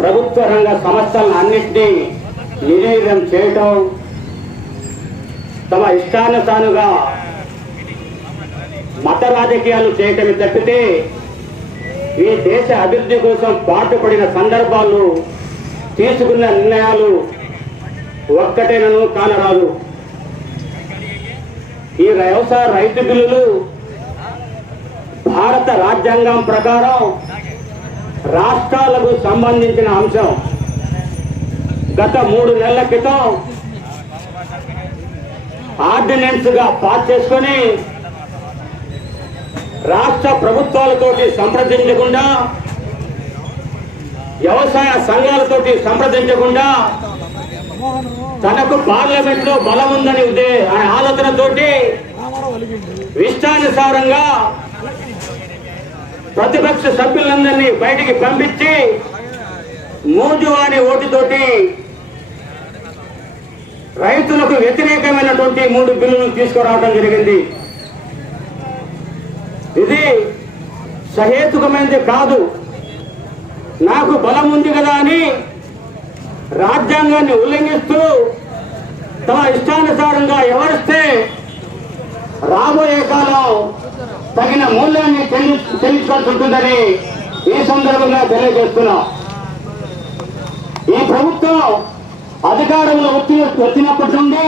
ప్రభుత్వ రంగ సంస్థలను అన్నింటినీ నిర్వీర్యం చేయటం తమ ఇష్టానుసానుగా మత రాజకీయాలు చేయటమే తప్పితే ఈ దేశ అభివృద్ధి కోసం పాటుపడిన సందర్భాలు తీసుకున్న నిర్ణయాలు ఒక్కటేనను కానరాదు. ఈ వ్యవసాయ రైతు బిల్లులు భారత రాజ్యాంగం ప్రకారం రాష్ట్రాలకు సంబంధించిన అంశం. గత మూడు నెలల క్రితం ఆర్డినెన్స్గా పాస్ చేసుకొని రాష్ట్ర ప్రభుత్వాలతోటి సంప్రదించకుండా వ్యవసాయ సంఘాలతోటి సంప్రదించకుండా తనకు పార్లమెంట్లో బలం ఉందని ఉదే అనే ఆలోచనతోటి ఇష్టానుసారంగా ప్రతిపక్ష సభ్యులందరినీ బయటికి పంపించి మూజువారి ఓటుతోటి రైతులకు వ్యతిరేకమైనటువంటి మూడు బిల్లులు తీసుకురావడం జరిగింది. ఇది సహేతుకమైనది కాదు. నాకు బలం ఉంది కదా అని రాజ్యాంగాన్ని ఉల్లంఘిస్తూ తమ ఇష్టానుసారంగా ఎవరిస్తే రాబోయే కాలం చెల్లించాల్సి ఉంటుందని ఈ సందర్భంగా తెలియజేస్తున్నా. ఈ ప్రభుత్వం అధికారంలో వచ్చి వచ్చినప్పటి నుండి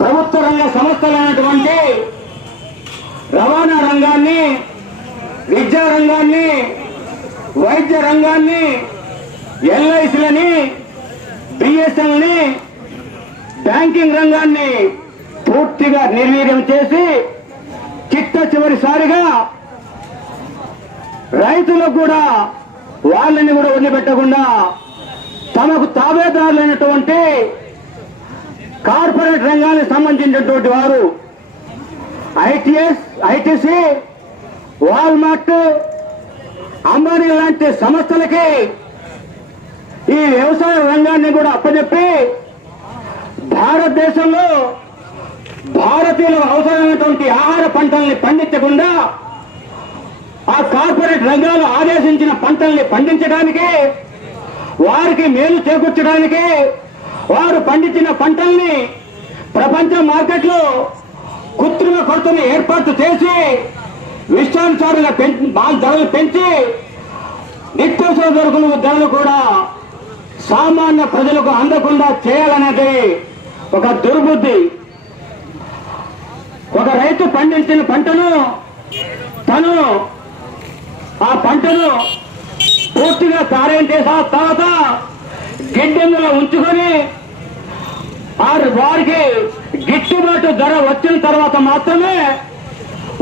ప్రభుత్వ రంగ సంస్థలైనటువంటి రవాణా రంగాన్ని విద్యా రంగాన్ని వైద్య రంగాన్ని ఎల్ఐసిలని బిఎస్ఎల్ని బ్యాంకింగ్ రంగాన్ని పూర్తిగా నిర్వీర్యం చేసి చిట్ట చివరిసారిగా రైతులకు కూడా వాళ్ళని కూడా వదిలిపెట్టకుండా తమకు తాబేదారులైనటువంటి కార్పొరేట్ రంగానికి సంబంధించినటువంటి వారు ఐటీఎస్ ఐటీసీ వాల్మార్ట్ అంబానీ లాంటి సంస్థలకి ఈ వ్యవసాయ రంగాన్ని కూడా అప్పచెప్పి భారతదేశంలో భారతీయులకు అవసరమైనటువంటి ఆహార పంటల్ని పండించకుండా ఆ కార్పొరేట్ రంగాలు ఆదేశించిన పంటల్ని పండించడానికి వారికి మేలు చేకూర్చడానికి వారు పండించిన పంటల్ని ప్రపంచ మార్కెట్లో కృత్రిమ కొరతను ఏర్పాటు చేసి విష్టానుసారంగా పెంచి ధరలు పెంచి నిత్యవసర సరుకులు ధరలు కూడా సామాన్య ప్రజలకు అందకుండా చేయాలనేది ఒక దుర్బుద్ధి. ఒక రైతు పండించిన పంటను తను ఆ పంటను పూర్తిగా తారేం చేసిన తర్వాత గిడ్డెందులో ఉంచుకొని వారు వారికి గిట్టుబాటు ధర వచ్చిన తర్వాత మాత్రమే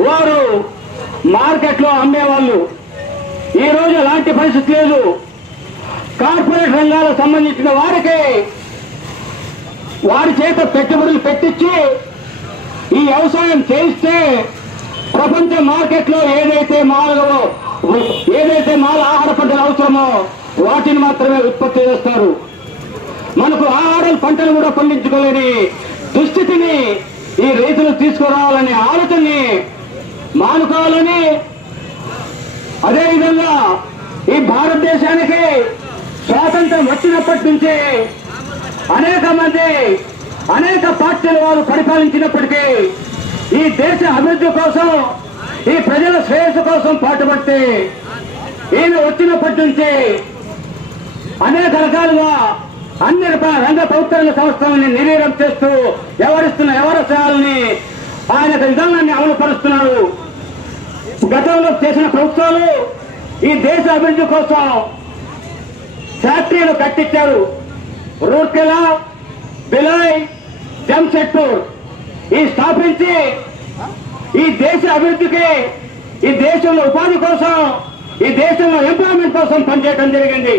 వారు మార్కెట్లో అమ్మేవాళ్ళు. ఈ రోజు అలాంటి పరిస్థితి లేదు. కార్పొరేట్ రంగాలకు సంబంధించిన వారికి వారి చేత పెట్టుబడులు పెట్టించి ఈ వ్యవసాయం చేయిస్తే ప్రపంచ మార్కెట్లో ఏదైతే మాలో ఏదైతే మాల ఆహార పంటలు అవసరమో వాటిని మాత్రమే ఉత్పత్తి చేస్తారు. మనకు ఆహార పంటలు కూడా పండించుకోలేని దుస్థితిని ఈ రైతులు తీసుకురావాలనే ఆలోచనని మానుకోవాలని అదేవిధంగా ఈ భారతదేశానికి స్వాతంత్రం వచ్చినప్పటి నుంచి అనేక మంది అనేక పార్టీల వారు పరిపాలించినప్పటికీ ఈ దేశ అభివృద్ధి కోసం ఈ ప్రజల శ్రేయస్సు కోసం పాటుపడితే ఈమె వచ్చినప్పటి నుంచి అనేక రకాలుగా అన్ని రంగ ప్రభుత్వ సంస్థలని నిర్వీర్యం చేస్తూ ఎవరిస్తున్న ఎవరసాలని ఆయన విధానాన్ని అమలు పరుస్తున్నారు గతంలో చేసిన ప్రభుత్వాలు ఈ దేశ అభివృద్ధి కోసం ఫ్యాక్టరీలు కట్టించారు. రూర్కెలా బిలాయ్ జంషెడ్పూర్ ఈ స్థాపించి ఈ దేశ అభివృద్ధికి ఈ దేశంలో ఉపాధి కోసం ఈ దేశంలో ఎంప్లాయ్మెంట్ కోసం పనిచేయడం జరిగింది.